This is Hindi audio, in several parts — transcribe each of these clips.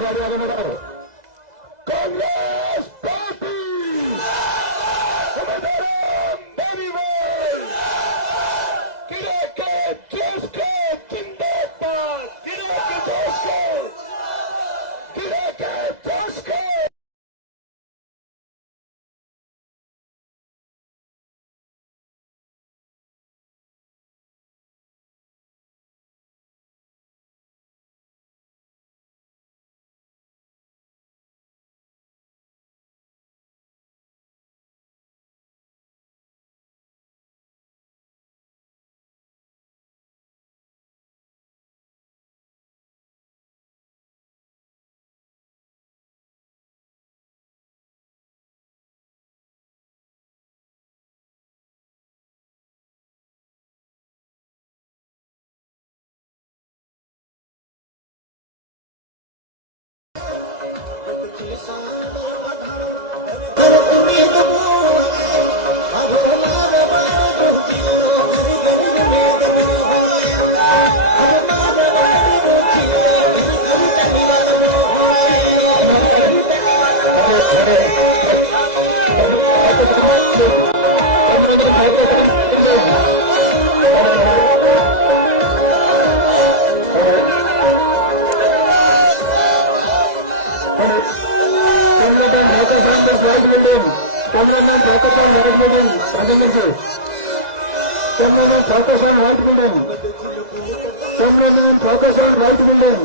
गाड़ी आगे बढ़ाओ। कांग्रेस पार्टी किले के देश को जिंदाबाद, किले के देश को, किले के देश को। Focus on right building.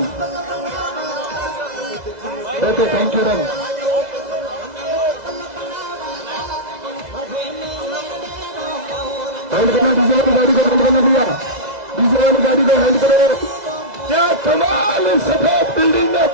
Okay, thank you then. क्या कमाल है सफेद बिल्डिंग में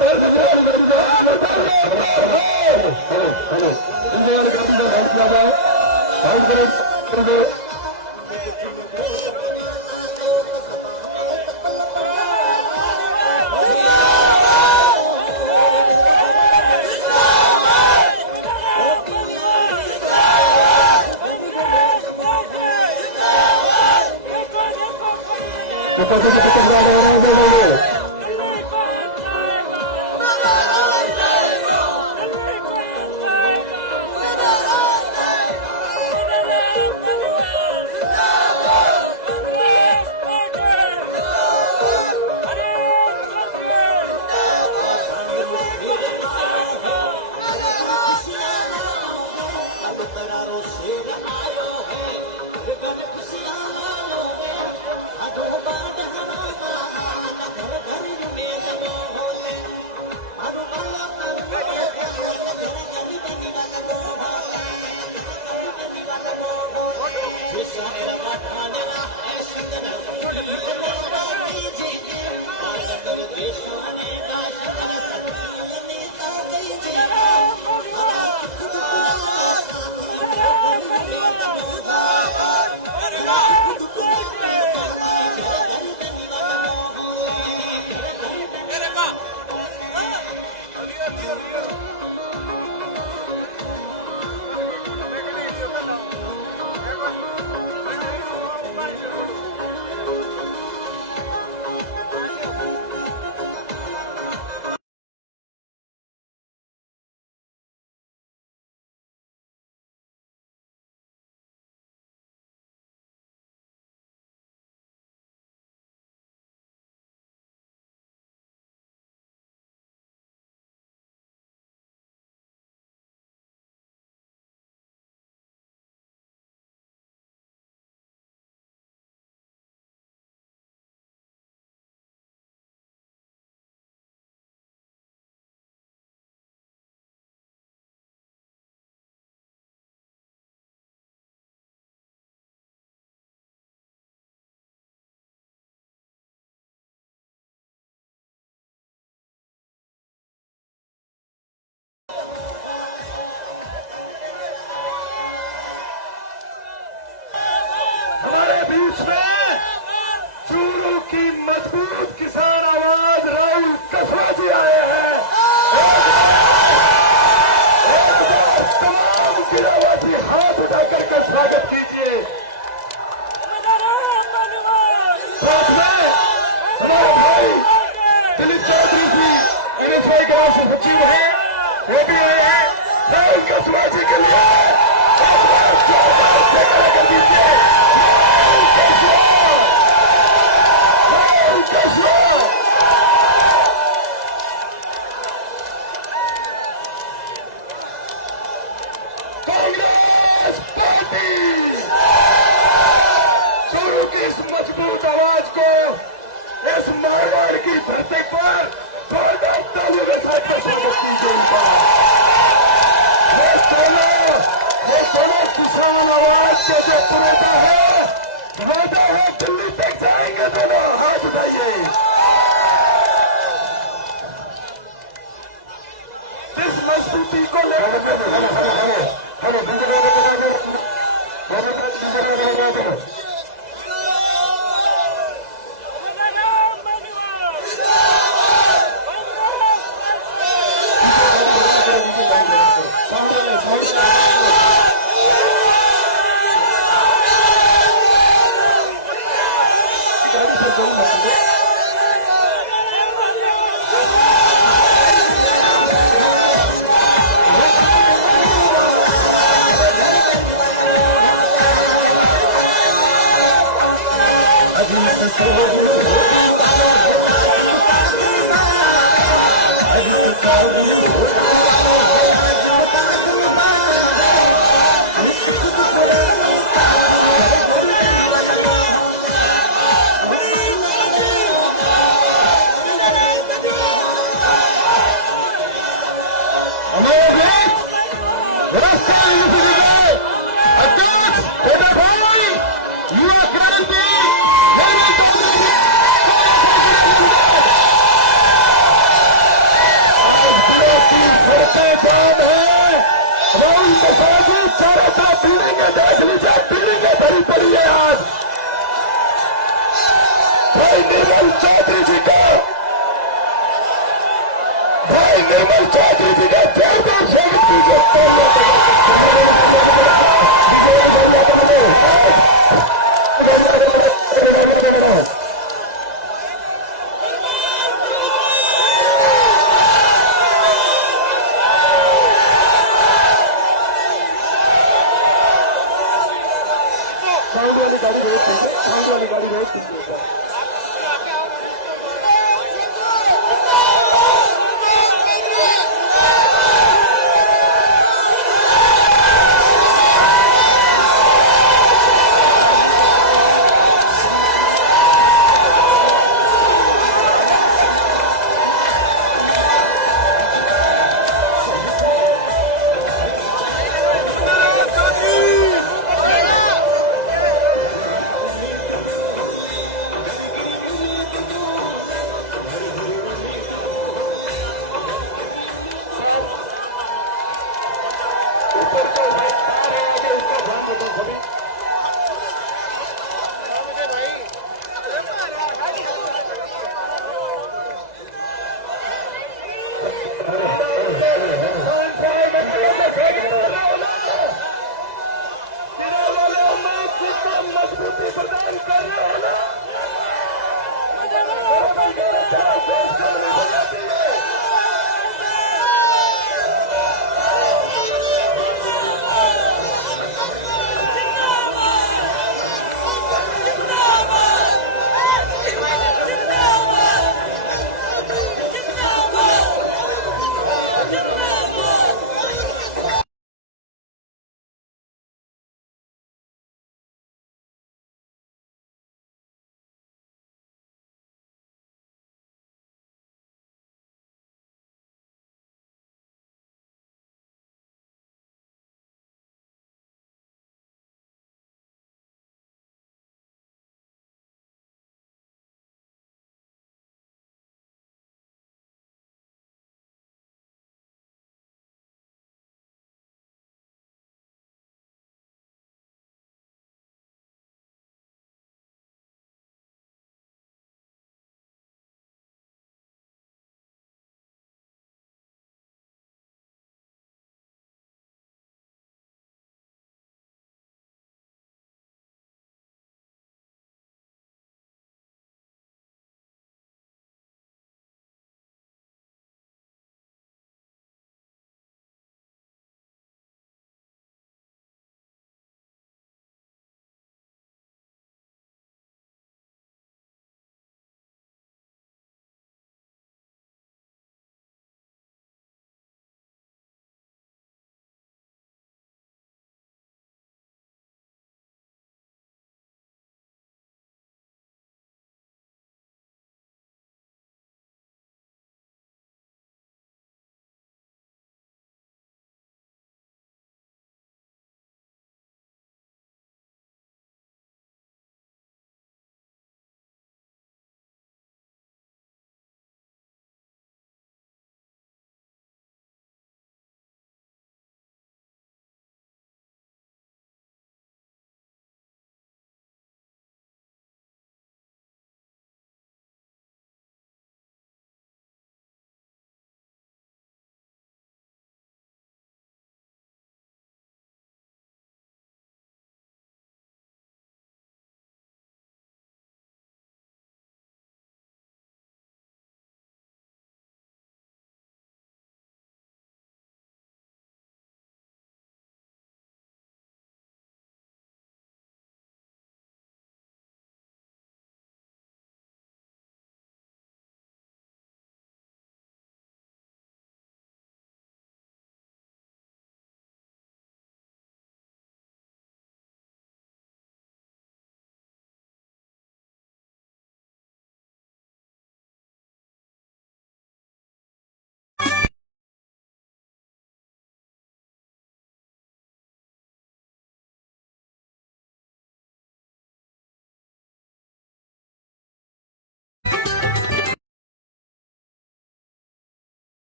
हमारे बीच में चूरू की मजबूत किसान आवाज राहुल कसवा जी आए हैं। एक बार तमाम गिरावासी हाथ उठाकर के स्वागत कीजिए। साथ में हमारे भाई दिलीप चौधरी जी NSY के राष्ट्रीय सचिव हैं, वो भी आए हैं। राहुल कसवा जी के लिए एक बार जोरदार से खड़ा कर दीजिए। राहुल कसवा कांग्रेस पार्टी चूरू की इस मजबूत आवाज को इस मारवाड़ की धरती पर जोरदार तालियों के साथ स्वागत कीजिए उनका। ये दोनों किसान आवाज के जो पुरेता है, वादा है दिल्ली तक जाएंगे दोनों। हाथ उठाइए। जिस मजबूती को लेकर चारों तरफ बिल्डिंगें देख लीजिए, बिल्डिंगें भरी पड़ी है। आज भाई निर्मल चौधरी जी का जोरदार स्वागत कीजिए। साउंड वाली गाड़ी रोक दीजिएगा।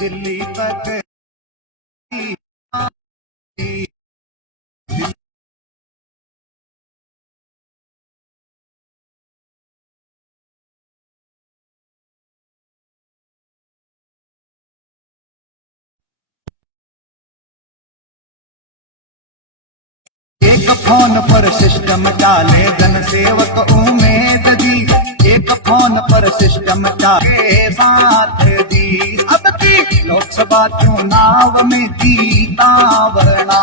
दिल्ली तक एक फोन पर सिस्टम डाले जन सेवक उम्मीद दी, एक फोन पर सिस्टम डाले बात दी। अब की लोकसभा चुनाव में जीता वरना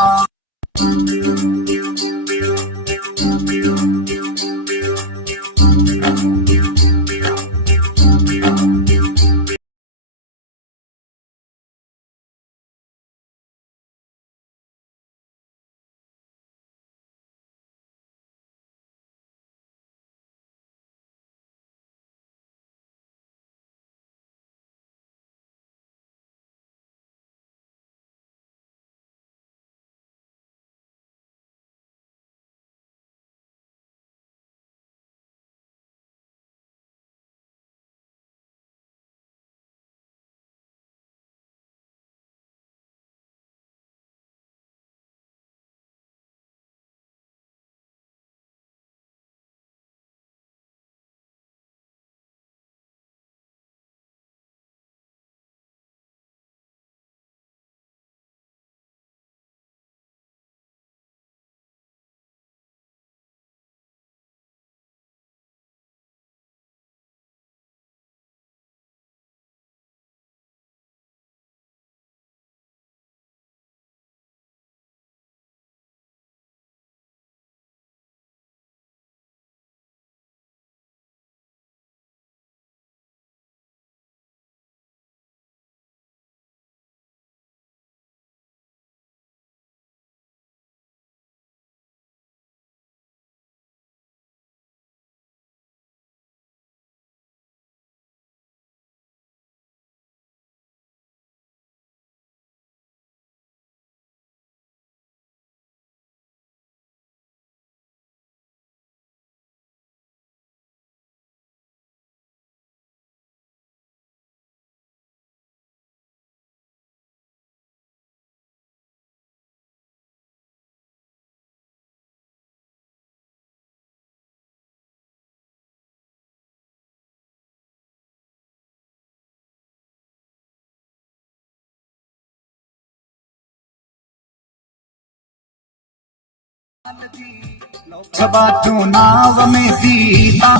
लोकसभा चुनाव में जीता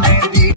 ने दी।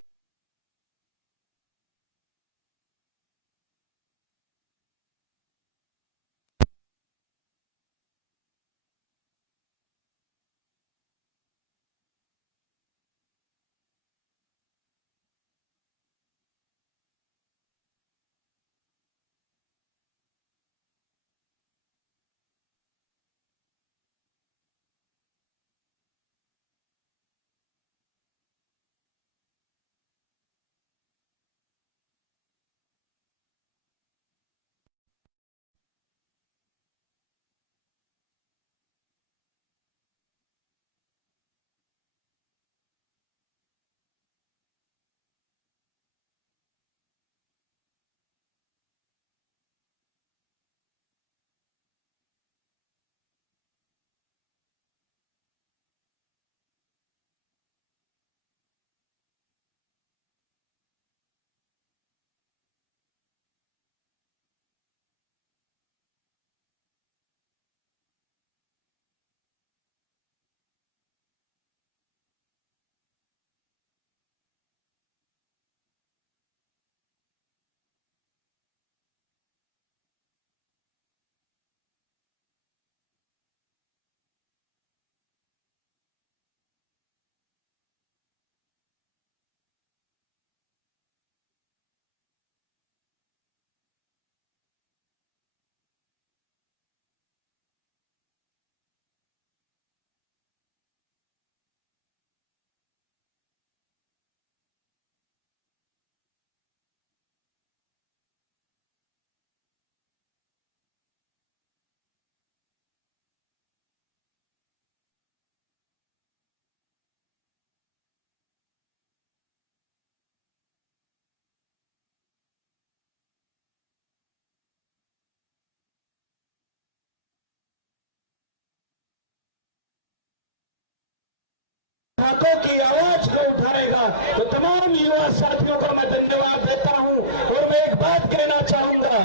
हकों की आवाज को उठाएगा। तो तमाम युवा साथियों को मैं धन्यवाद देता हूं और मैं एक बात कहना चाहूंगा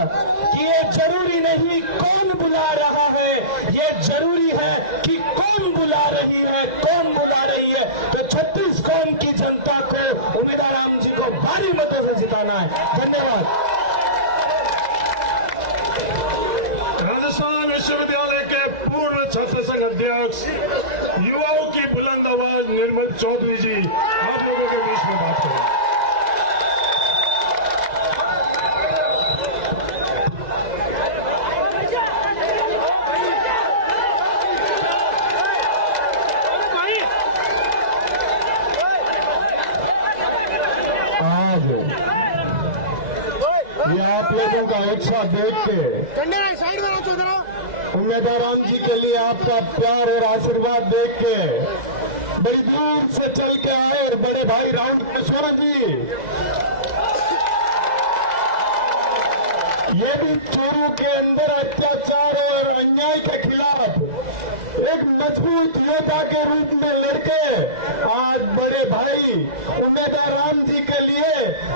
कि ये जरूरी नहीं कौन बुला रहा है, ये जरूरी है कि कौन बुला रही है, कौन बुला रही है। तो 36 कौम की जनता को उम्मीदवार राम जी को भारी मतों से जिताना है। धन्यवाद। राजस्थान विश्वविद्यालय के पूर्व छात्र संघ अध्यक्ष युवाओं की बुलंद आवाज निर्मल चौधरी जी आप लोगों के बीच में बात करें। ये आप लोगों का उत्साह देख के उम्मीदवार राम जी के लिए आपका प्यार और आशीर्वाद देख के बड़ी दूर से चल के आए और बड़े भाई राउंड किशोर जी ये भी चोरों के अंदर अत्याचार और अन्याय के खिलाफ एक मजबूत योद्धा के रूप में लड़के आज बड़े भाई उम्मीदवार राम जी के लिए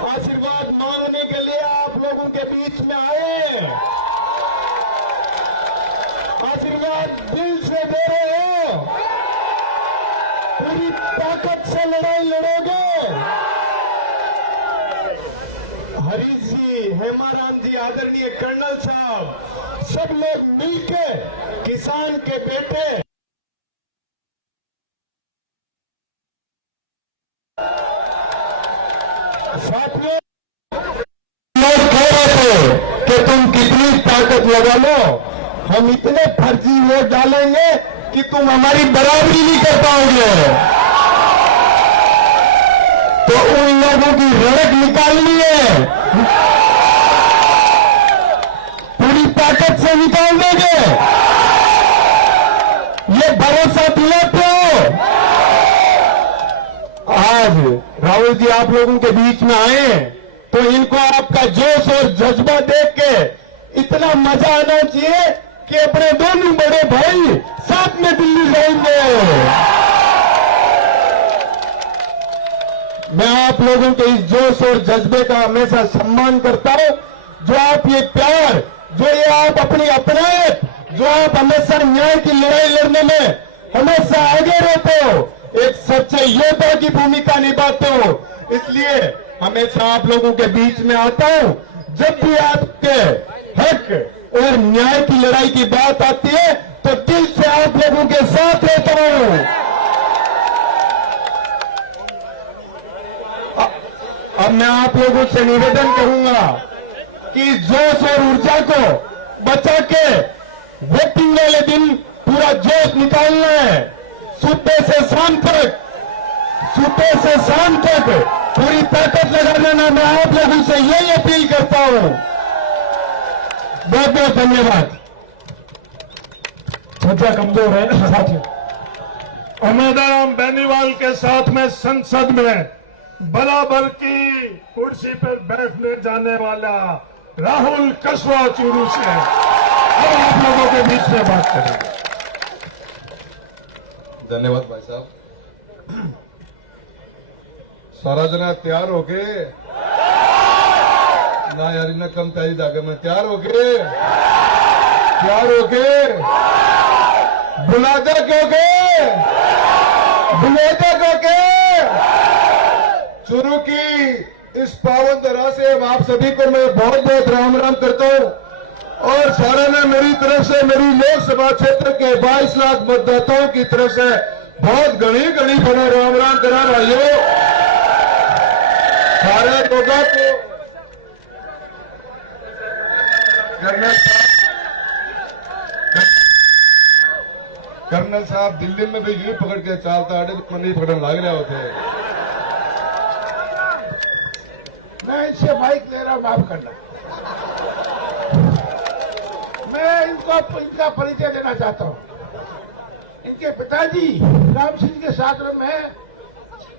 आशीर्वाद मांगने के लिए आप लोगों के बीच में आए। आशीर्वाद दिल से दे रहे हो, पूरी ताकत से लड़ाई लड़ोगे। हरीश जी, हेमाराम जी, आदरणीय कर्नल साहब, सब लोग मिलकर किसान के बेटे साथियों लोग कह रहे थे कि तुम कितनी ताकत लगा लो, हम इतने फर्जी वोट डालेंगे कि तुम हमारी बराबरी नहीं कर पाओगे। तो उन लोगों की रड़क निकालनी है, पूरी ताकत से निकाल देंगे, ये भरोसा दिलाते हो। आज राहुल जी आप लोगों के बीच में आए तो इनको आपका जोश और जज्बा देख के इतना मजा आना चाहिए कि अपने दोनों बड़े भाई साथ में दिल्ली जाएंगे। मैं आप लोगों के इस जोश और जज्बे का हमेशा सम्मान करता हूं, जो आप ये प्यार, जो ये आप अपनी अपनायत, जो आप हमेशा न्याय की लड़ाई लड़ने में हमेशा आगे रहते हो, एक सच्चे योद्धा की भूमिका निभाते हो। इसलिए हमेशा आप लोगों के बीच में आता हूं, जब भी आपके हक और न्याय की लड़ाई की बात आती है तो दिल से आप लोगों के साथ रहता हूं। अब मैं आप लोगों से निवेदन करूंगा कि जोश और ऊर्जा को बचा के वोटिंग वाले दिन पूरा जोश निकालना है। सुबह से शाम तक पूरी ताकत लगा देना, मैं आप लोगों से यही अपील करता हूं। बहुत बहुत धन्यवाद। छज्जा कमजोर है साथियों। उम्मीदवार बेनीवाल के साथ में संसद में बराबर की कुर्सी पर बैठने जाने वाला राहुल कस्वा चूरू से अब आप लोगों के बीच में बात करेंगे। धन्यवाद भाई साहब। सारा जना तैयार हो गए ना यार, इन्हें कम तैयारी धागे में तैयार हो गए, बुलादा क्यों के चुरू की इस पावन धरा से हम आप सभी को मैं बहुत बहुत राम राम करता हूं। और सारा ने मेरी तरफ से, मेरी लोकसभा क्षेत्र के 22 लाख मतदाताओं की तरफ से बहुत घनी घनी बना राम राम करा भाइयों। सारे लोगों को कर्नल साहब दिल्ली में भी यूं पकड़ के चालता आड़े तो नहीं पकड़ने लग रहे होते। मैं इनसे माइक ले रहा हूं, माफ करना। मैं इनका परिचय देना चाहता हूं। इनके पिताजी राम सिंह के साथ में मैं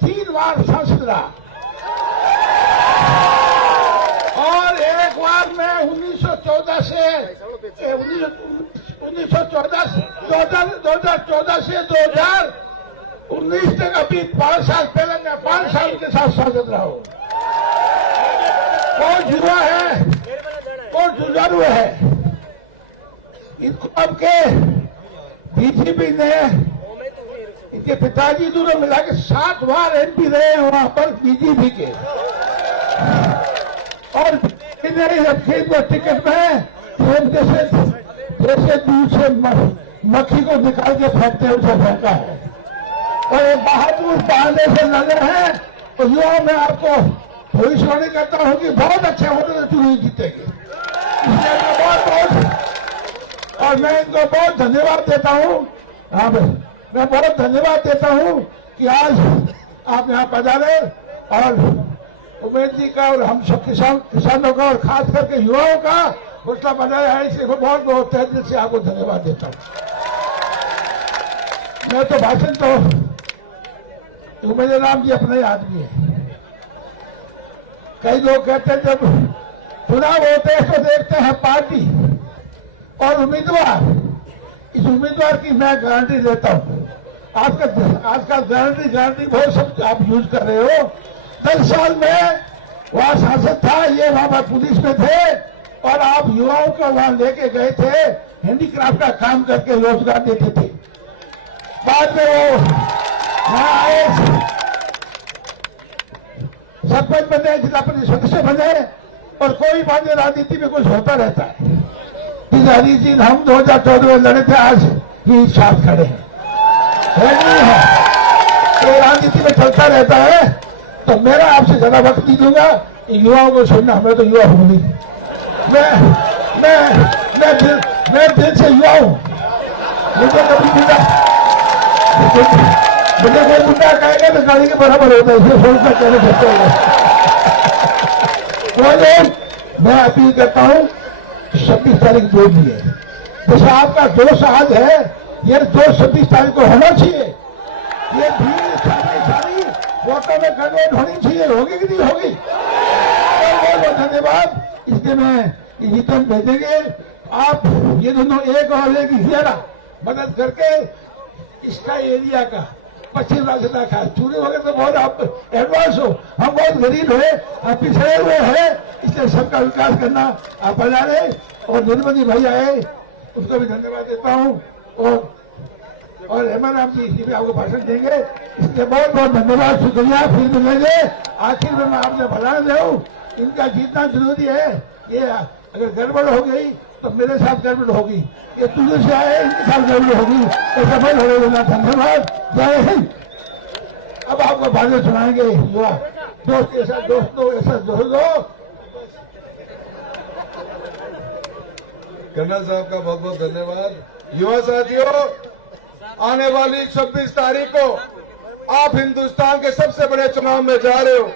3 बार सांसद रहा और एक बार मैं 2014 से 2014 से 19 तक अभी 5 साल पहले मैं 5 साल के साथ सांसद रहा हूं। कौन युवा है, कौन जुझारू है, इनको अब के बीजेपी ने, इनके पिताजी दोनों मिला के 7 बार MP रहे हैं वहां पर बीजेपी के, और टिकट में जैसे दूर से मक्खी को निकाल के फेंकते हैं उसे फेंका है, और ये बहादुर बहाने से लगे हैं। तो युवा मैं आपको भविष्यवाणी करता हूं कि बहुत अच्छे वोटों से चुनाव जीतेंगे, इसलिए मैं बहुत और मैं इनको बहुत धन्यवाद देता हूं। हाँ भाई, मैं बहुत धन्यवाद देता हूं कि आज आप यहाँ पधारे, और उमेश जी का और हम सब किसानों का और खास करके युवाओं का हौसला बनाया है, इसलिए बहुत बहुत तहे दिल से आपको धन्यवाद देता हूं। मैं तो भाषण तो उमेश राम जी अपने आदमी है। कई लोग कहते हैं जब चुनाव होते हैं तो देखते हैं पार्टी और उम्मीदवार, इस उम्मीदवार की मैं गारंटी देता हूं। आजकल गारंटी बहुत सब आप यूज कर रहे हो। 10 साल में वहां सांसद था, ये वहां पर पुलिस में थे, और आप युवाओं को वहां लेके गए थे, हैंडीक्राफ्ट का काम करके रोजगार देते थे। बाद में वो वहां आए, सरपंच बने, जिला परिषद सदस्य बने, और कोई बात नहीं, राजनीति में कुछ होता रहता है। हरी जी हम 2014 में लड़े थे, आज ही साथ खड़े हैं, है नहीं है, तो राजनीति में चलता रहता है। तो मेरा आपसे ज्यादा वक्त नहीं दूंगा, युवाओं को सुनना, मैं तो युवा हूं नहीं, मैं दिल से युवा हूं। मुझे कभी मुझे कोई मुद्दा कहेगा तो गाड़ी के बराबर होता है, इसे सोचना कहने सकते हैं। मैं अपील करता हूं 26 तारीख वोट दिए, जैसे आपका जोश आज है, ये जोश 26 तारीख को होना चाहिए। ये भीड़ सारी वोटों में कन्वर्ट होनी चाहिए, होगी कि नहीं होगी? बहुत बहुत धन्यवाद। इसलिए मैं रिटर्न भेजेंगे, आप ये दोनों एक और एक हियारा मदद करके इसका एरिया का पश्चिम राजस्थान का चूरे वगैरह तो बहुत आप एडवांस हो, हम बहुत गरीब है, हम पिछड़े हुए हैं, इसलिए सबका विकास करना आप बना रहे। और निर्मली भाई आए, उसको भी धन्यवाद देता हूँ, और हेमंत राम जी भी आपको भाषण देंगे, इसलिए बहुत बहुत धन्यवाद, शुक्रिया। फिर मिलेंगे। आखिर में मैं आपने बता दूं, इनका जीतना जरूरी है। ये अगर गड़बड़ हो गई तो मेरे साथ गड़बड़ होगी, ये तुझे से आए, इनके साथ गड़बड़ होगी, तो सफल हो रहे। धन्यवाद, जय हिंद। अब आपको भाषण सुनाएंगे युवा दोस्त, ऐसा दोस्तों, ऐसा दोस्तों। कर्नल साहब का बहुत बहुत धन्यवाद। युवा साथियों, आने वाली 26 तारीख को आप हिंदुस्तान के सबसे बड़े चुनाव में जा रहे हो,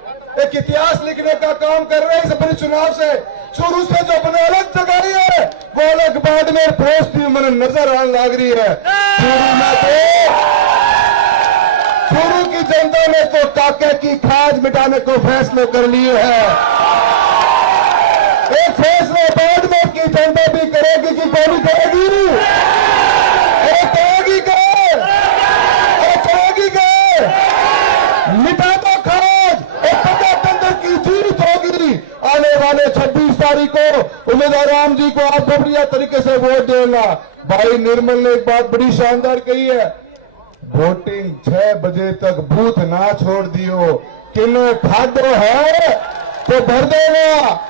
एक इतिहास लिखने का काम कर रहे हैं। इस बड़े चुनाव से शुरू से जो अपने अलग जगाई है, वो अलग बाद में दोस्ती मैंने नजर आने लग रही है। शुरू की जनता ने तो काके की खाज मिटाने को फैसले कर लिए हैं। एक फैसले बाद में की जनता भी करेगी कि कौन करेगी, करेगी मिटा दो खाज, प्रजातंत्र की जीत होगी। आने वाले 26 तारीख को उम्मीदवार राम जी को आप बढ़िया तरीके से वोट देना। भाई निर्मल ने एक बात बड़ी शानदार कही है, वोटिंग 6 बजे तक बूथ ना छोड़ दियो, किन्हें खादो है तो भर देगा।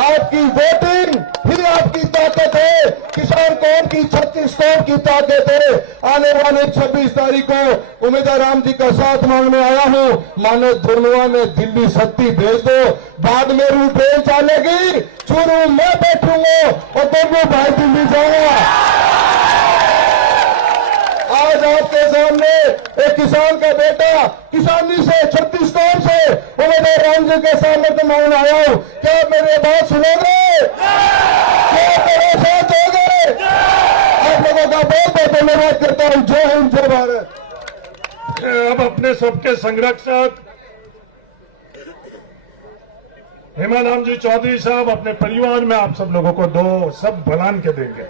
आपकी वोटिंग ही आपकी ताकत है, किसान कौम की 36 कौम की ताकत है। आने वाले 26 तारीख को उम्मीदवार राम जी का साथ मांगने आया हूं। मानो धुलवा ने दिल्ली सत्ती भेज दो, बाद में रू ट्रेन चलेगी, चूरू मैं बैठूंगा और दोनों भाई दिल्ली जाऊंगा। आज आपके सामने एक किसान का बेटा किसानी से 36 कौम से उम्मीदवार राम जी के सामने तो मांगने आया हूं, क्या मेरे बात सुनोगे? क्या मेरे साथ होगे? आप लोगों का बहुत बहुत धन्यवाद करता हूं। जय हिंद, जय भारत। अब अपने सबके संरक्षक हेमाराम जी चौधरी साहब अपने परिवार में आप सब लोगों को 2 सब भलान के देंगे।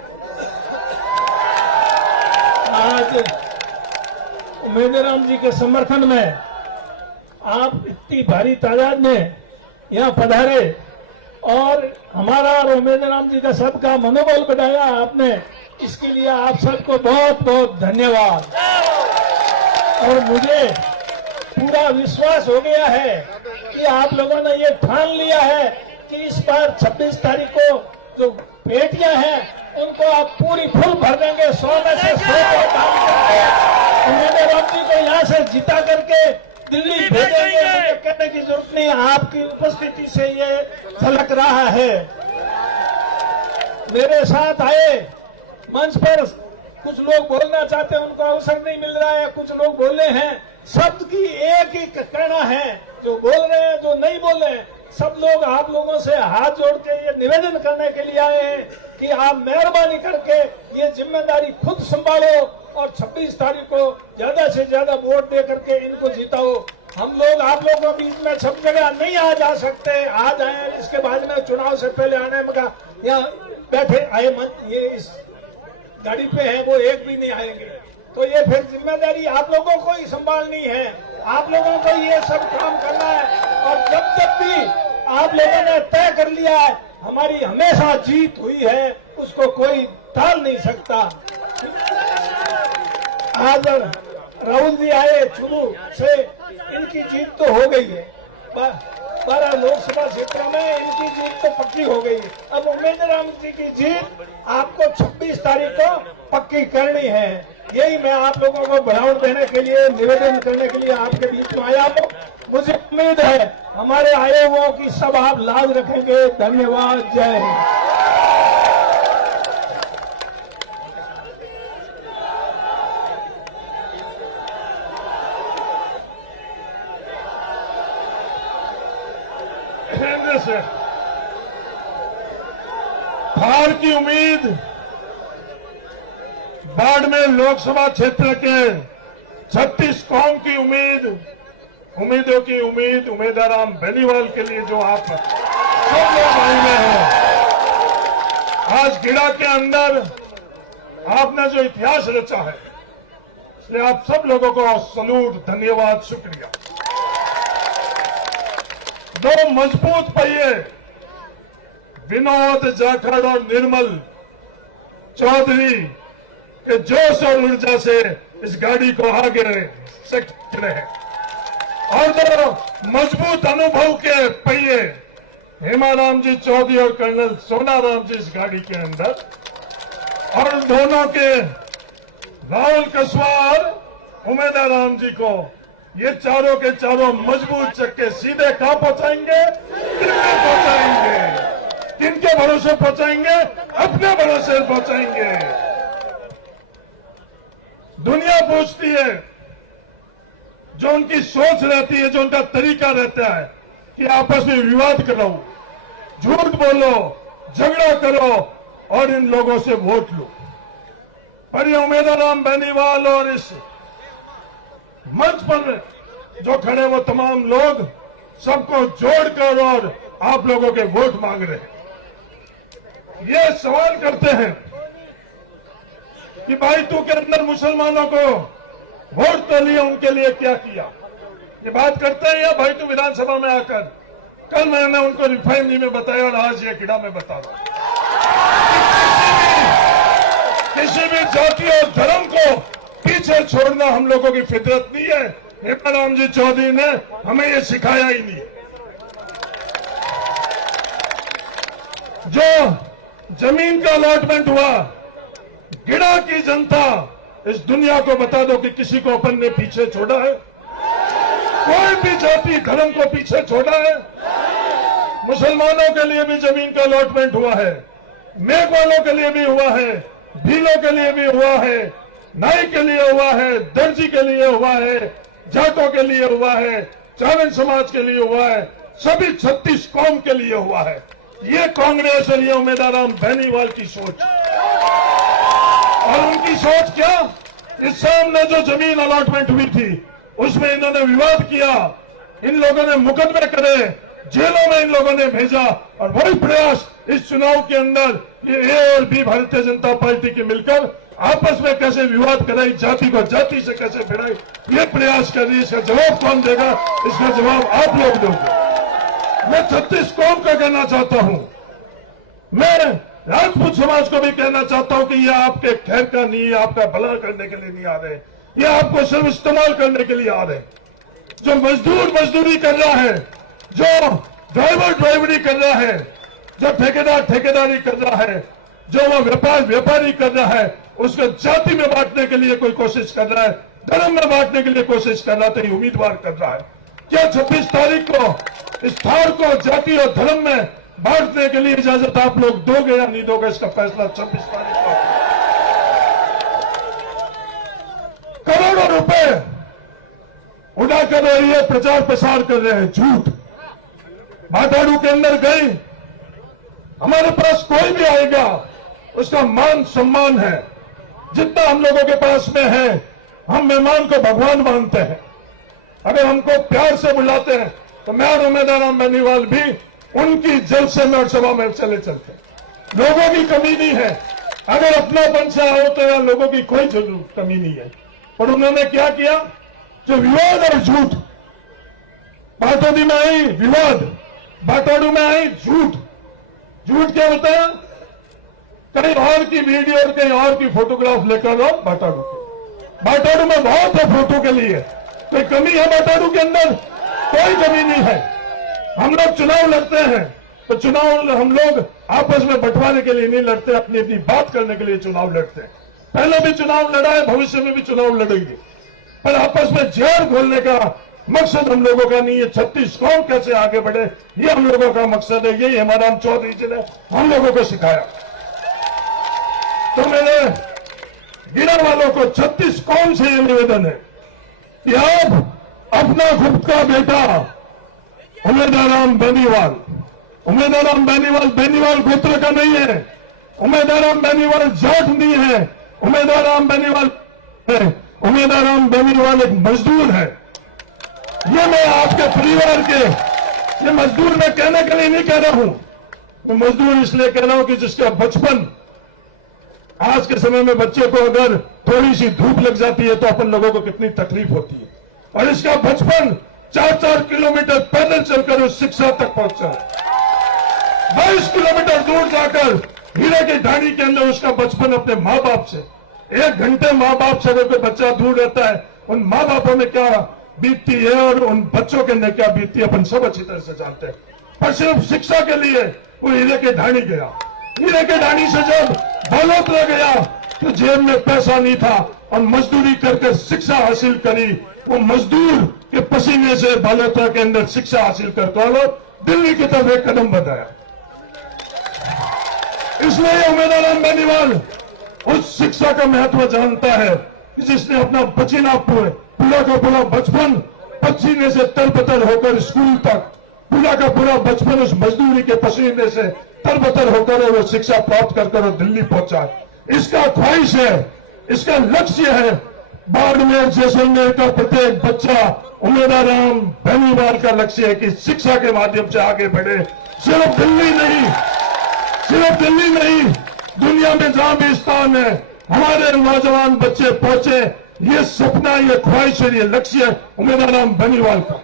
उमेदराम जी के समर्थन में आप इतनी भारी तादाद में यहाँ पधारे और हमारा और उमेदराम जी का सबका मनोबल बढ़ाया आपने, इसके लिए आप सबको बहुत बहुत धन्यवाद। और मुझे पूरा विश्वास हो गया है कि आप लोगों ने ये ठान लिया है कि इस बार 26 तारीख को जो पेटियां हैं उनको आप पूरी फुल भर देंगे। 100 में से 100 को काम करके उमेदवार जी को यहाँ से जिता करके दिल्ली भेजेंगे। मुझे कहने की जरूरत नहीं, आपकी उपस्थिति से ये झलक रहा है। मेरे साथ आए मंच पर कुछ लोग बोलना चाहते हैं, उनको अवसर नहीं मिल रहा है। कुछ लोग बोले हैं, शब्द की एक ही कहना है, जो बोल रहे हैं जो नहीं बोल रहे हैं, सब लोग आप लोगों से हाथ जोड़ के ये निवेदन करने के लिए आए हैं कि आप मेहरबानी करके ये जिम्मेदारी खुद संभालो और 26 तारीख को ज्यादा से ज्यादा वोट दे करके इनको जिताओ। हम लोग आप लोगों के बीच में सब जगह नहीं आ जा सकते, आज आए, इसके बाद में चुनाव से पहले आने में यहाँ बैठे आए ये इस गाड़ी पे है, वो एक भी नहीं आएंगे। तो ये फिर जिम्मेदारी आप लोगों को ही संभालनी है, आप लोगों को ये सब काम करना है। और जब भी आप लोगों ने तय कर लिया है, हमारी हमेशा जीत हुई है, उसको कोई टाल नहीं सकता। आज राहुल जी आए शुरू से, इनकी जीत तो हो गई है, 12 लोकसभा क्षेत्रों में इनकी जीत तो पक्की हो गई है। अब उमेदराम जी की जीत आपको 26 तारीख को पक्की करनी है। यही मैं आप लोगों को बढ़ावा देने के लिए, निवेदन करने के लिए आपके बीच में आया हूँ। मुझे उम्मीद है हमारे आए हुओं की सब आप लाज रखेंगे। धन्यवाद, जय हिंद। से हार की उम्मीद, बाड़मेर लोकसभा क्षेत्र के 36 कौम की उम्मीदों की उम्मीद उमेदराम बेनीवाल के लिए जो आप सब लोग आए हैं, आज गिड़ा के अंदर आपने जो इतिहास रचा है, इसलिए आप सब लोगों को सलूट, धन्यवाद, शुक्रिया। दो मजबूत पहिए विनोद जाखड़ और निर्मल चौधरी के जोश और ऊर्जा से इस गाड़ी को आगे सकते रहे, और दो मजबूत अनुभव के पहिए हेमाराम जी चौधरी और कर्नल सोनाराम जी इस गाड़ी के अंदर, और दोनों के राहुल कसवा और उमेदराम जी को, ये चारों के चारों मजबूत चक्के सीधे कहां पहुंचाएंगे? दिल्ली पहुंचाएंगे। किनके भरोसे पहुंचाएंगे? अपने भरोसे पहुंचाएंगे। दुनिया पूछती है, जो उनकी सोच रहती है, जो उनका तरीका रहता है कि आपस में विवाद करो, झूठ बोलो, झगड़ा करो और इन लोगों से वोट लो। पर ये उमेदराम बेनीवाल और इस मंच पर जो खड़े वो तमाम लोग सबको जोड़कर और आप लोगों के वोट मांग रहे हैं। ये सवाल करते हैं कि भाई तू के अंदर मुसलमानों को वोट तो लिया, उनके लिए क्या किया? ये बात करते हैं या भाई तू विधानसभा में आकर? कल मैंने उनको रिफाइनरी में बताया और आज ये गिड़ा में बता रहा हूं। किसी भी जाति और धर्म को पीछे छोड़ना हम लोगों की फितरत नहीं है। हेमाराम जी चौधरी ने हमें ये सिखाया ही नहीं। जो जमीन का अलॉटमेंट हुआ, गिड़ा की जनता इस दुनिया को बता दो कि किसी को अपन ने पीछे छोड़ा है? कोई भी जाति धर्म को पीछे छोड़ा है? मुसलमानों के लिए भी जमीन का अलॉटमेंट हुआ है, मेघ वालों के लिए भी हुआ है, भीलों के लिए भी हुआ है, नाई के लिए हुआ है, दर्जी के लिए हुआ है, जाटों के लिए हुआ है, चारण समाज के लिए हुआ है, सभी 36 कौम के लिए हुआ है। ये कांग्रेस और ये उमेदराम बेनीवाल की सोच, और उनकी सोच क्या? इस सामने जो जमीन अलॉटमेंट हुई थी उसमें इन्होंने विवाद किया, इन लोगों ने मुकदमे करे, जेलों में इन लोगों ने भेजा, और वही प्रयास इस चुनाव के अंदर ये ए और बी भारतीय जनता पार्टी की मिलकर आपस में कैसे विवाद कराई, जाति को जाति से कैसे भिड़ाई, ये प्रयास कर रही है। इसका जवाब कौन देगा? इसका जवाब आप लोग दोगे। मैं 36 कौम का कहना चाहता हूं, मैं राजपूत समाज को भी कहना चाहता हूं कि ये आपके खैर का नहीं, आपका भला करने के लिए नहीं आ रहे, ये आपको सिर्फ इस्तेमाल करने के लिए आ रहे। जो मजदूर मजदूरी कर रहा है, जो ड्राइवर ड्राइवरी कर रहा है, जो ठेकेदार ठेकेदारी कर रहा है, जो वो व्यापारी कर रहा है, उसको जाति में बांटने के लिए कोई कोशिश कर रहा है, धर्म में बांटने के लिए कोशिश कर रहा था, ये उम्मीदवार कर रहा है। क्या 26 तारीख को इस थार को जाति और धर्म में बांटने के लिए इजाजत आप लोग दोगे या नहीं दोगे? इसका फैसला 26 तारीख को। करोड़ों रुपए उड़ाकर ये प्रचार प्रसार कर रहे हैं, झूठ। भाटाड़ू के अंदर गए, हमारे पास कोई भी आएगा उसका मान सम्मान है, जितना हम लोगों के पास में है। हम मेहमान को भगवान मानते हैं। अगर हमको प्यार से बुलाते हैं तो मैं और उम्मीदवार बेनीवाल भी उनकी जलसे में और सभा में चले चलते। लोगों की कमी नहीं है, अगर अपनापन से आओ तो यहाँ लोगों की कोई कमी नहीं है। पर उन्होंने क्या किया? जो विवाद और झूठ, भाटोदी में आई विवाद, भाटाड़ू में आई झूठ। झूठ क्या बताया? कहीं और की वीडियो और कहीं और की फोटोग्राफ लेकर आओ भाटाड़ू के। भाटाड़ू में बहुत है फोटो के लिए, कोई कमी है भाटाड़ू के अंदर? कोई कमी नहीं है। हम लोग चुनाव लड़ते हैं तो चुनाव हम लोग आपस में बंटवारे के लिए नहीं लड़ते, अपनी अपनी बात करने के लिए चुनाव लड़ते हैं। पहले भी चुनाव लड़ा है, भविष्य में भी चुनाव लड़ेंगे, पर आपस में जहर घोलने का मकसद हम लोगों का नहीं है। 36 कौम कैसे आगे बढ़े, ये हम लोगों का मकसद है। यही हमारा चौधरी जी ने हम लोगों को सिखाया। तो मेरे गिरा वालों को 36 कौम से ये निवेदन है कि आप अपना खुद का बेटा उम्मीदवार बेनीवाल, उम्मीदवार बेनीवाल गोत्र का नहीं है, उम्मीदवार बेनीवाल जाट नहीं है, उम्मीदवार बेनीवाल है, उम्मीदवार बेनीवाल एक मजदूर है। ये मैं आपके परिवार के, ये मजदूर मैं कहने के लिए नहीं कह रहा हूं, मैं मजदूर इसलिए कह रहा हूं कि जिसका बचपन, आज के समय में बच्चे को अगर थोड़ी सी धूप लग जाती है तो अपन लोगों को कितनी तकलीफ होती है, और इसका बचपन 4-4 किलोमीटर पैदल चलकर उस शिक्षा तक पहुंचा, 22 किलोमीटर दूर जाकर हीरे की ढाणी के अंदर उसका बचपन अपने माँ बाप से, 1 घंटे माँ बाप से अगर कोई बच्चा दूर रहता है, उन माँ बापों में क्या बीतती है और उन बच्चों के अंदर क्या बीतती है अपन सब अच्छी तरह से जानते हैं। पर सिर्फ शिक्षा के लिए वो हीरे की ढाणी गया। हीरे की ढाणी से जब बालोतरा गया तो जेब में पैसा नहीं था और मजदूरी करके शिक्षा हासिल करी। वो मजदूर के पसीने से बालोतरा के अंदर शिक्षा हासिल करता लो दिल्ली की तरफ एक कदम बढ़ाया। इसलिए उम्मीदवार बेनीवाल उस शिक्षा का महत्व जानता है कि जिसने अपना पसीना पूरा का पूरा बचपन पसीने से तरबतर होकर स्कूल तक, पूरा का पूरा बचपन उस मजदूरी के पसीने से तरबतर होकर वो शिक्षा प्राप्त कर कर दिल्ली पहुंचा। इसका ख्वाहिश है, इसका लक्ष्य है, बाड़मेर जैसलमेर का प्रत्येक बच्चा उम्मीदवार बेनीवाल का लक्ष्य है कि शिक्षा के माध्यम से आगे बढ़े। सिर्फ दिल्ली नहीं, सिर्फ दिल्ली नहीं, दुनिया में जहां भी स्थान है हमारे नौजवान बच्चे पहुंचे। ये सपना, ये ख्वाहिश और ये लक्ष्य है उम्मीदवार बेनीवाल का।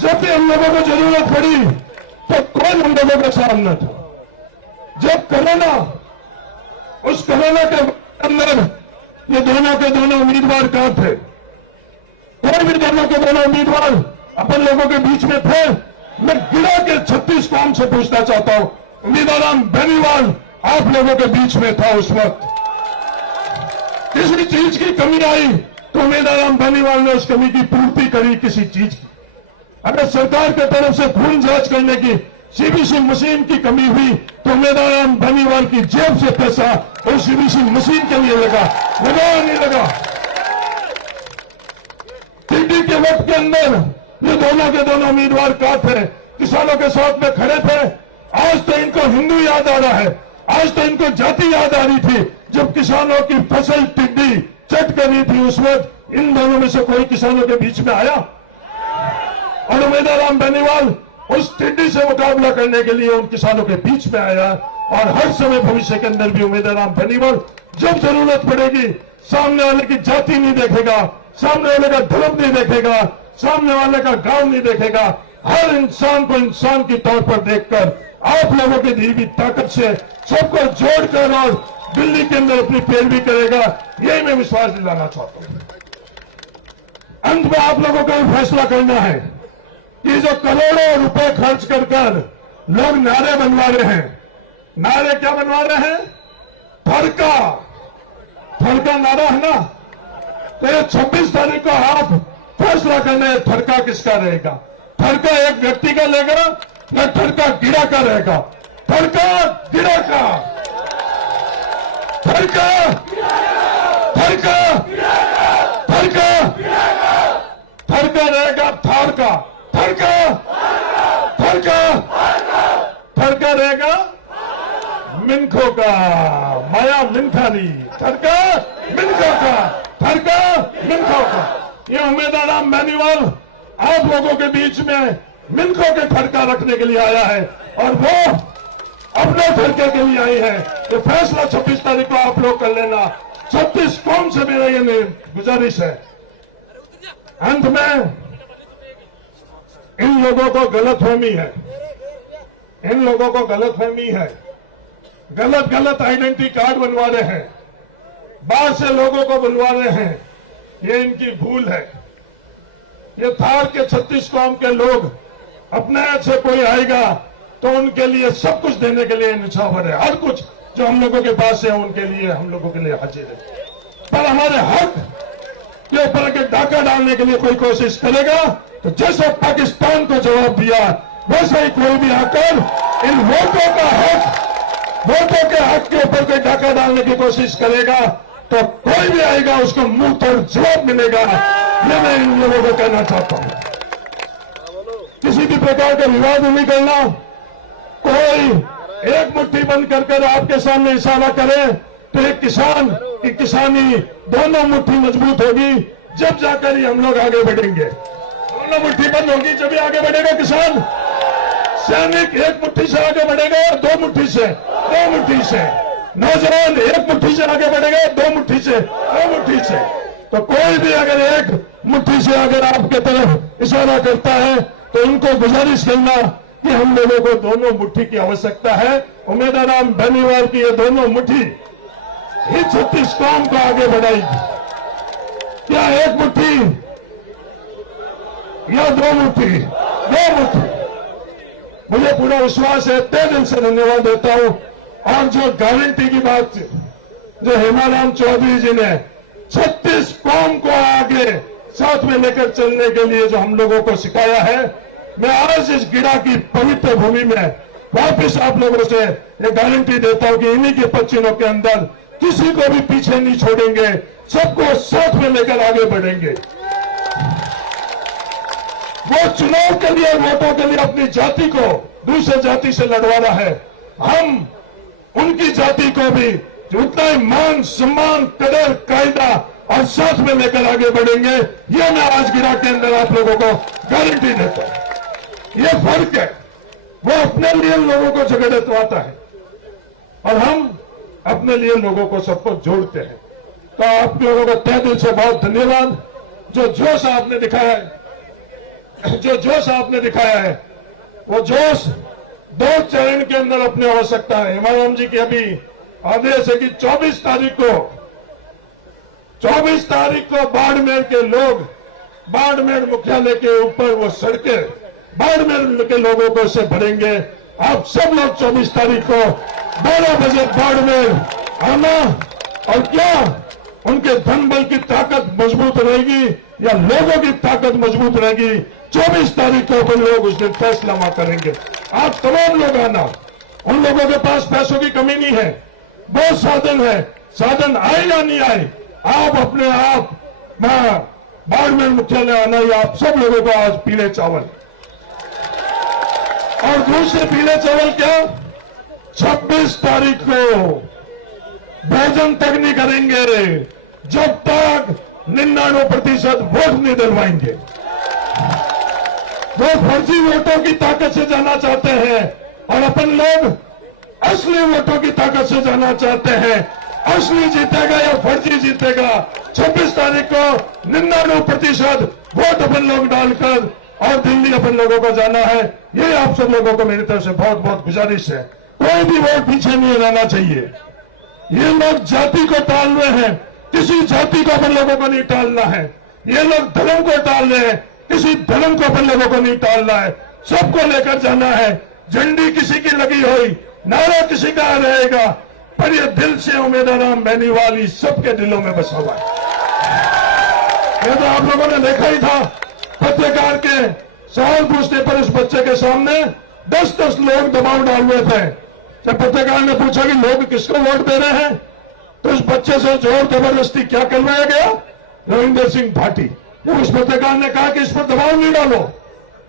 जब भी हम लोगों को जरूरत पड़ी तो कौन हम लोगों का सामना था? जब कोरोना, उस कोरोना के अंदर ये दोनों के दोनों उम्मीदवार कहां थे? कोई भी दोनों के दोनों उम्मीदवार अपन लोगों के बीच में थे? मैं गिरा के 36 कौम से पूछना चाहता हूं, उम्मीदवार बेनीवाल आप लोगों के बीच में था उस वक्त? किसी चीज की कमी आई तो उम्मीदवार बेनीवाल ने उस कमी की पूर्ति करी किसी चीज की। अगर सरकार की तरफ से खून जांच करने की सीबीसी मशीन की कमी हुई तो उम्मीदवार बेनीवाल की जेब से पैसा और सीबीसी मशीन के लिए लगा या नहीं लगा? टीडी के वक्त के अंदर ये दोनों के दोनों उम्मीदवार कहां थे? किसानों के साथ में खड़े थे। आज तो इनको हिंदू याद आ रहा है, आज तो इनको जाति याद आ रही थी। जब किसानों की फसल टिड्डी चट कर रही थी उस वक्त इन दोनों में से कोई किसानों के बीच में आया? और उम्मीदवार बेनीवाल उस टिड्डी से मुकाबला करने के लिए उन किसानों के बीच में आया। और हर समय भविष्य के अंदर भी उम्मीदवार बेनीवाल जब जरूरत पड़ेगी सामने वाले की जाति नहीं देखेगा, सामने वाले का धर्म नहीं देखेगा, सामने वाले का गांव नहीं देखेगा, हर इंसान को इंसान के तौर पर देखकर आप लोगों की दी हुई ताकत से सबको जोड़कर और दिल्ली के अंदर अपनी पैरवी करेगा, यही मैं विश्वास दिलाना चाहता हूं। अंत में आप लोगों को भी फैसला करना है कि जो करोड़ों रुपए खर्च कर लोग नारे बनवा रहे हैं, नारे क्या बनवा रहे हैं? थरका नारा है ना, तो ये 26 तारीख को आप फैसला करना है थरका किसका रहेगा। थरका एक व्यक्ति का लेगा या थरका गिरा का रहेगा? थरका गिरा का, थरका थरका थरका थरका रहेगा, थार का थरका थरका थरका रहेगा मिनखों का, माया मिनखानी, थरका मिनखों का, थरका मिनखों का। ये उम्मीदवार बेनीवाल आप लोगों के बीच में मिनखों के थरका रखने के लिए आया है और वो अपने थरके के लिए आई है। तो फैसला 26 तारीख को आप लोग कर लेना। 36 कौम से मेरा ये गुजारिश है। अंत में इन लोगों को गलतफहमी है, इन लोगों को गलतफहमी है, गलत आइडेंटिटी कार्ड बनवा रहे हैं, बाहर से लोगों को बुलवा रहे हैं, ये इनकी भूल है। ये थार के 36 कौम के लोग अपने से कोई आएगा तो उनके लिए सब कुछ देने के लिए निछावर है, हर कुछ जो हम लोगों के पास है उनके लिए, हम लोगों के लिए हाजिर है। पर हमारे हक के ऊपर के डाका डालने के लिए कोई कोशिश करेगा तो जैसे पाकिस्तान को जवाब दिया वैसे ही कोई भी आकर इन वोटों का हक, वोटों के हक के ऊपर कोई डाका डालने की कोशिश करेगा तो कोई भी आएगा उसको मुंह तोड़ जवाब मिलेगा। ये मैं इन लोगों को कहना चाहता हूं। किसी भी प्रकार का विवाद नहीं करना। कोई एक मुट्ठी बंद कर आपके सामने इशारा करे तो एक किसान की किसानी दोनों मुट्ठी मजबूत होगी, जब जाकर ही हम लोग आगे बढ़ेंगे। दोनों मुट्ठी बंद होगी जब ही आगे बढ़ेगा किसान। सैनिक एक मुट्ठी से आगे बढ़ेगा, दो मुट्ठी से, दो मुट्ठी से। नौजवान एक मुट्ठी से आगे बढ़ेगा, दो मुट्ठी से, दो मुट्ठी से। तो कोई भी अगर एक मुट्ठी से अगर आपके तरफ इशारा करता है तो उनको गुजारिश करना कि हम लोगों को दोनों मुट्ठी की आवश्यकता है। उम्मीदवार बेनीवाल की ये दोनों मुट्ठी ही 36 कौम को आगे बढ़ाएगी। क्या एक मुट्ठी या दो मुट्ठी? दो मुट्ठी। मुझे पूरा विश्वास है, तहे दिल से धन्यवाद देता हूं। और जो गारंटी की बात जो हेमाराम चौधरी जी ने 36 कौम को आगे साथ में लेकर चलने के लिए जो हम लोगों को सिखाया है, मैं आज इस गिरा की पवित्र भूमि में वापस आप लोगों से ये गारंटी देता हूं कि इन्हीं के पच्चीनों के अंदर किसी को भी पीछे नहीं छोड़ेंगे, सबको साथ में लेकर आगे बढ़ेंगे। वो चुनाव के लिए, वोटों के लिए अपनी जाति को दूसरे जाति से लड़वा रहा है। हम उनकी जाति को भी उतना ही मान, सम्मान, कदर, कायदा और साथ में लेकर आगे बढ़ेंगे। ये मैं आज गिरा के अंदर आप लोगों को गारंटी देता हूं। ये फर्क है, वो अपने लिए लोगों को झगड़वाता है और हम अपने लिए लोगों को सबको जोड़ते हैं। तो आप लोगों का तहे दिल से बहुत धन्यवाद। जो जोश आपने दिखाया है, जो जोश आपने दिखाया है, वो जोश 2 चरण के अंदर अपनी आवश्यकता है। हिमाराम जी की अभी आदेश है कि 24 तारीख को बाड़मेर के लोग, बाड़मेर मुख्यालय के ऊपर वो सड़कें बाड़मेर के लोगों को से भरेंगे। आप सब लोग 24 तारीख को 12 बजे बाड़मेर आना। और क्या उनके धन बल की ताकत मजबूत रहेगी या लोगों की ताकत मजबूत रहेगी, 24 तारीख को अपन लोग उस दिन फैसला करेंगे। आप तमाम लोग आना। उन लोगों के पास पैसों की कमी नहीं है, बहुत साधन है, साधन आए या नहीं आए, आप अपने आप बाड़मेर मुख्यालय आना। या आप सब लोगों को आज पीले चावल और दूसरे पीले चावल क्या 26 तारीख को भोजन तक नहीं करेंगे जब तक 99% वोट नहीं दिलवाएंगे। वो फर्जी वोटों की ताकत से जाना चाहते हैं और अपन लोग असली वोटों की ताकत से जानना चाहते हैं, असली जीतेगा या फर्जी जीतेगा। 26 तारीख को 99% वोट अपन लोग डालकर और दिल्ली अपन लोगों को जाना है। ये आप सब लोगों को मेरी तरफ से बहुत बहुत गुजारिश है, कोई भी वोट पीछे नहीं रहना चाहिए। ये लोग जाति को टाल रहे हैं, किसी जाति को अपन लोगों को नहीं टालना है। ये लोग धर्म को टाल रहे हैं, किसी धर्म को अपन लोगों को नहीं टालना है। सबको लेकर जाना है। झंडी किसी की लगी हुई, नारा किसी का रहेगा, पर ये दिल से उम्मीदवार बेनीवाल सबके दिलों में बसा हुआ है। ये तो आप लोगों ने देखा ही था, पत्रकार के सवाल पूछने पर इस बच्चे के सामने 10-10 लोग दबाव डाल रहे थे। जब पत्रकार ने पूछा कि लोग किसको वोट दे रहे हैं, तो इस बच्चे से जोर जबरदस्ती क्या करवाया गया, रविंदर सिंह भाटी। जब उस पत्रकार ने कहा कि इस पर दबाव नहीं डालो,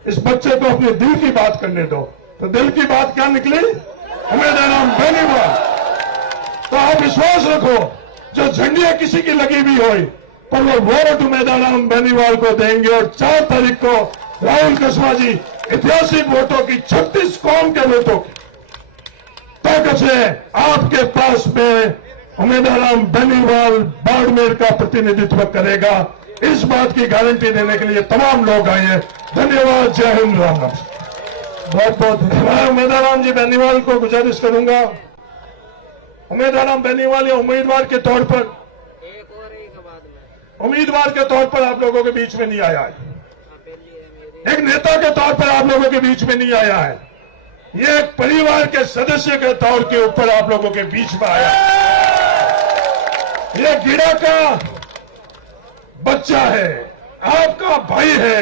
इस बच्चे को अपने दिल की बात करने दो, तो दिल की बात क्या निकली, उम्मीदवार बेनीवाल। तो आप विश्वास रखो, जो झंडियां किसी की लगी हुई हो, पर वो वोट उम्मीदवार बेनीवाल को देंगे। और 4 तारीख को राहुल कसवा जी ऐतिहासिक वोटों की 36 कौम के वोटों की ताकत से आपके पास में उम्मीदवार बेनीवाल बाड़मेर का प्रतिनिधित्व करेगा। इस बात की गारंटी देने के लिए तमाम लोग आए हैं। धन्यवाद। जय हिंद, राम राम। बहुत बहुत धन्यवाद। उम्मीदवार जी बेनीवाल को गुजारिश करूंगा, उम्मीदवार बेनीवाल या उम्मीदवार के तौर पर आप लोगों के बीच में नहीं आया है, एक नेता के तौर पर आप लोगों के बीच में नहीं आया है, ये एक परिवार के सदस्य के तौर के ऊपर आप लोगों के बीच में आया। ये गिड़ा का बच्चा है, आपका भाई है,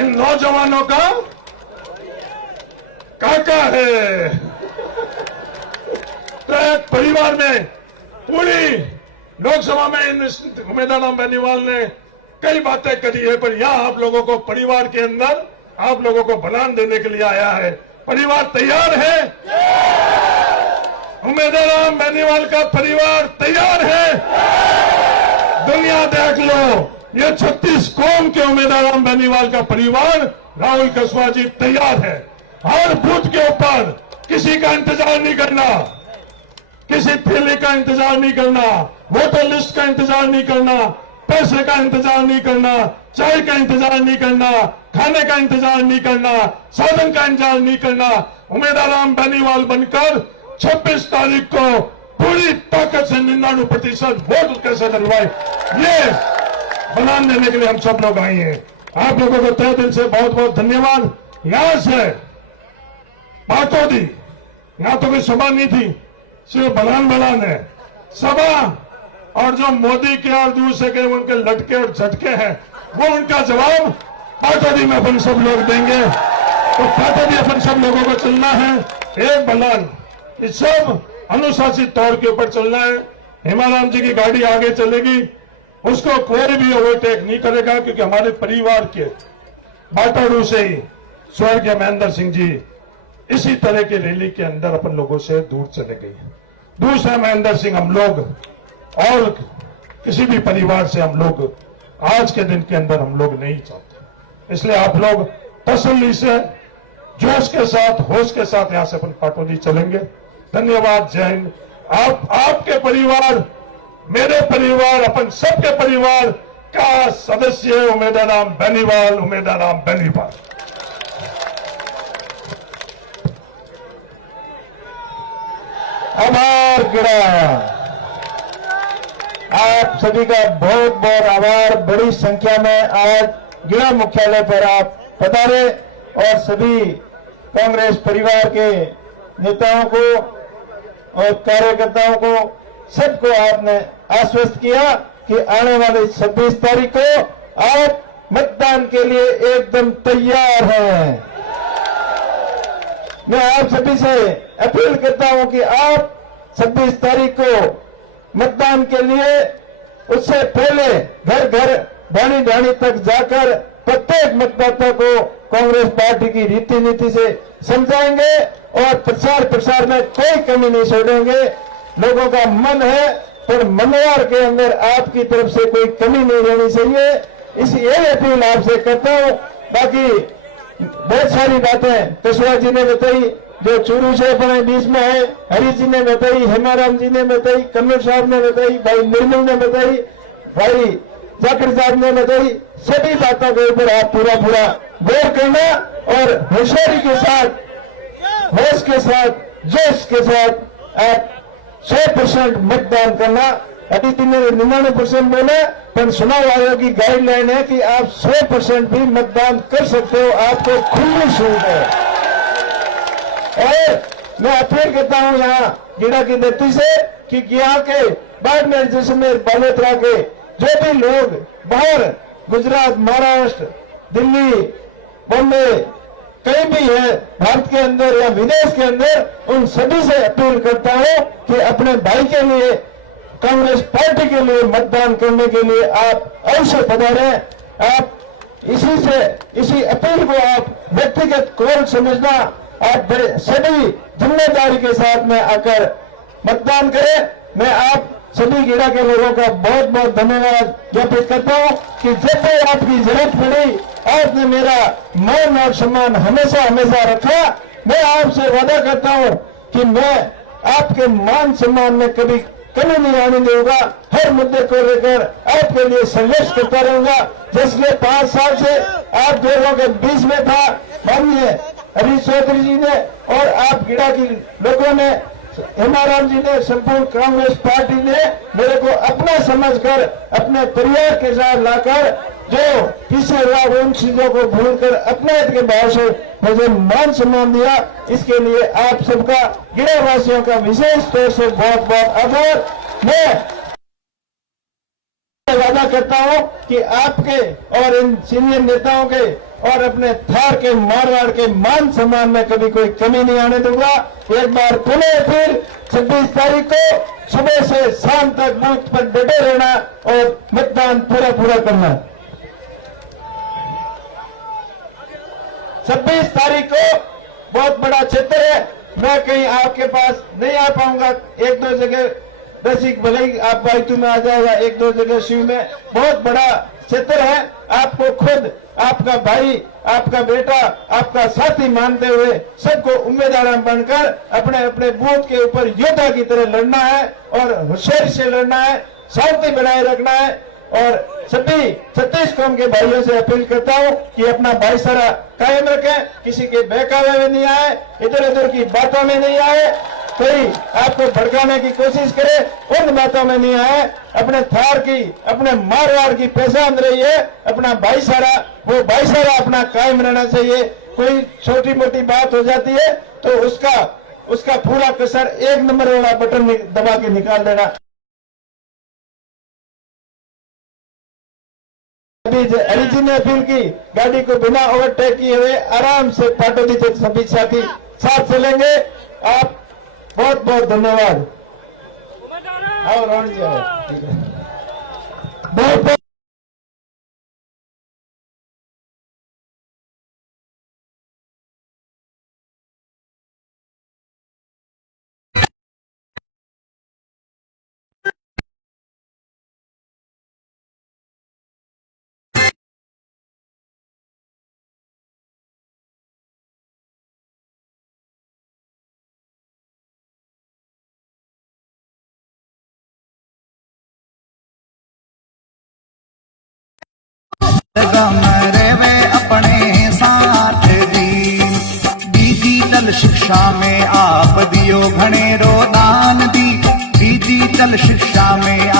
इन नौजवानों का काका है। तो एक परिवार में पूरी लोकसभा में इन उम्मीदवार बेनीवाल ने कई बातें करी है, पर यहां आप लोगों को परिवार के अंदर आप लोगों को बलान देने के लिए आया है। परिवार तैयार है, उम्मीदवार बेनीवाल का परिवार तैयार है। दुनिया देख लो, ये 36 कौम के उम्मीदवार बेनीवाल का परिवार राहुल कसवा जी तैयार है। हर बूथ के ऊपर किसी का इंतजार नहीं करना, किसी थैले का इंतजार नहीं करना, वोटर लिस्ट का इंतजार नहीं करना, पैसे का इंतजार नहीं करना, चाय का इंतजार नहीं करना, खाने का इंतजार नहीं करना, साधन का इंतजार नहीं करना। उम्मीदवार बेनीवाल बनकर 26 तारीख को पूरी ताकत से 99% वोट कैसे दिलवाए, ये बयान देने के लिए हम सब लोग आए हैं। आप लोगों को तहे दिल से बहुत बहुत धन्यवाद। यहां से बातों दी, यहां तो कोई सभा नहीं थी, सिर्फ बयान है सभा। और जो मोदी के और दूसरे के उनके लटके और झटके हैं, वो उनका जवाब पाटोदी में अपन सब लोग देंगे। तो पाटोदी अपन सब लोगों को चलना है, एक बयान, इस सब अनुशासित तौर के ऊपर चलना है। हेमाराम जी की गाड़ी आगे चलेगी, उसको कोई भी ओवरटेक नहीं करेगा, क्योंकि हमारे परिवार के बाटाडू से ही स्वर्गीय महेंद्र सिंह जी इसी तरह की रैली के अंदर अपन लोगों से दूर चले गए। दूसरा महेंद्र सिंह हम लोग और किसी भी परिवार से हम लोग आज के दिन के अंदर हम लोग नहीं चाहते। इसलिए आप लोग तसल्ली से, जोश के साथ, होश के साथ यहां से अपन पाटोदी चलेंगे। धन्यवाद। जय हिंद। आपके परिवार, मेरे परिवार, अपन सबके परिवार का सदस्य उम्मीदवार बेनीवाल, उम्मीदवार बेनीवाल। आभार गिरा, आप सभी का बहुत बहुत आभार। बड़ी संख्या में आज गिरा मुख्यालय पर आप पधारे और सभी कांग्रेस परिवार के नेताओं को और कार्यकर्ताओं को, सबको आपने आश्वस्त किया कि आने वाले 26 तारीख को आप मतदान के लिए एकदम तैयार हैं। मैं आप सभी से अपील करता हूं कि आप 26 तारीख को मतदान के लिए उससे पहले घर घर, ढाणी ढाणी तक जाकर प्रत्येक मतदाता को कांग्रेस पार्टी की रीति नीति से समझाएंगे और प्रचार प्रसार में कोई कमी नहीं छोड़ेंगे। लोगों का मन है, पर मनोवार के अंदर आपकी तरफ से कोई कमी नहीं रहनी चाहिए। इसी यही अपील आपसे करता हूं। बाकी बहुत सारी बातें कसवा जी ने बताई, जो चूरू से अपने बीच में है, हरी जी ने बताई, हेमाराम जी ने बताई, कमर साहब ने बताई, भाई निर्मल ने बताई, भाई जाकिर साहब ने बताई, सभी बातों के ऊपर आप पूरा गौर करना और होशियारी के साथ, होश के साथ, जोश के साथ आप 100% मतदान करना। अभी तुमने 99% बोला, पर चुनाव आयोग की गाइडलाइन है कि आप 100% भी मतदान कर सकते हो, आपको खुली छूट है। और मैं अपील करता हूं यहाँ गीड़ा की धरती से कि यहाँ के बाड़मेर, जैसलमेर, बालोतरा के जो भी लोग बाहर गुजरात, महाराष्ट्र, दिल्ली, बॉम्बे कहीं भी है भारत के अंदर या विदेश के अंदर, उन सभी से अपील करता हूं कि अपने भाई के लिए, कांग्रेस पार्टी के लिए मतदान करने के लिए आप अवश्य पधारें। आप इसी अपील को आप व्यक्तिगत कॉल समझना, आप सभी जिम्मेदारी के साथ में आकर मतदान करें। मैं आप सभी गीड़ा के लोगों का बहुत बहुत धन्यवाद ज्ञापित करता हूं कि जब भी आपकी जरूरत पड़ी, आपने मेरा मान और सम्मान हमेशा रखा। मैं आपसे वादा करता हूं कि मैं आपके मान सम्मान में कभी कमी नहीं आने दूंगा। हर मुद्दे को लेकर आपके लिए संघर्ष करता रहूंगा। जिसने 5 साल से आप लोगों के बीच में था, माननीय हरीश चौधरी जी ने और आप गीड़ा की लोगों ने, हेमाराम जी ने, संपूर्ण कांग्रेस पार्टी ने मेरे को अपना समझकर अपने परिवार के साथ लाकर जो पीछे हुआ उन चीजों को भूलकर अपने हित के भाव से मुझे मान सम्मान दिया। इसके लिए आप सबका, गीड़ा वासियों का विशेष तौर से बहुत बहुत आभार। मैं वादा करता हूं कि आपके और इन सीनियर नेताओं के और अपने थार के, मारवाड़ के मान सम्मान में कभी कोई कमी नहीं आने दूंगा। एक बार पुनः फिर 26 तारीख को सुबह से शाम तक बूथ पर डटे रहना और मतदान पूरा करना। 26 तारीख को बहुत बड़ा क्षेत्र है, मैं कहीं आपके पास नहीं आ पाऊंगा। 1-2 जगह बेसिक भले ही आप बाइतू में आ जाएगा, 1-2 जगह शिव में। बहुत बड़ा क्षेत्र है, आपको खुद आपका भाई, आपका बेटा, आपका साथी मानते हुए सबको उम्मीदवार बनकर अपने अपने बूथ के ऊपर योद्धा की तरह लड़ना है और होशियारी से लड़ना है, शांति बनाए रखना है। और सभी 36 कौम के भाइयों से अपील करता हूं कि अपना भाईचारा कायम रखें, किसी के बहकावे में नहीं आए, इधर उधर की बातों में नहीं आए, कोई आपको भड़काने की कोशिश करे उन बातों में नहीं आए। अपने थार की, अपने मारवाड़ की पहचान रही है, अपना भाईचारा, वो भाईचारा अपना कायम रहना चाहिए। कोई छोटी मोटी बात हो जाती है तो उसका पूरा कसर 1 नंबर वाला बटन दबा के निकाल देना। हरी जी ने अपील की, गाड़ी को बिना ओवरटेक किए हुए आराम से पाटोदी तक सभी साथी साथ चलेंगे। आप बहुत बहुत धन्यवाद। और रानी जी बहुत वे अपने साथ दी डिजिटल शिक्षा में आप दियो घणेरो दान दी। डिजिटल शिक्षा में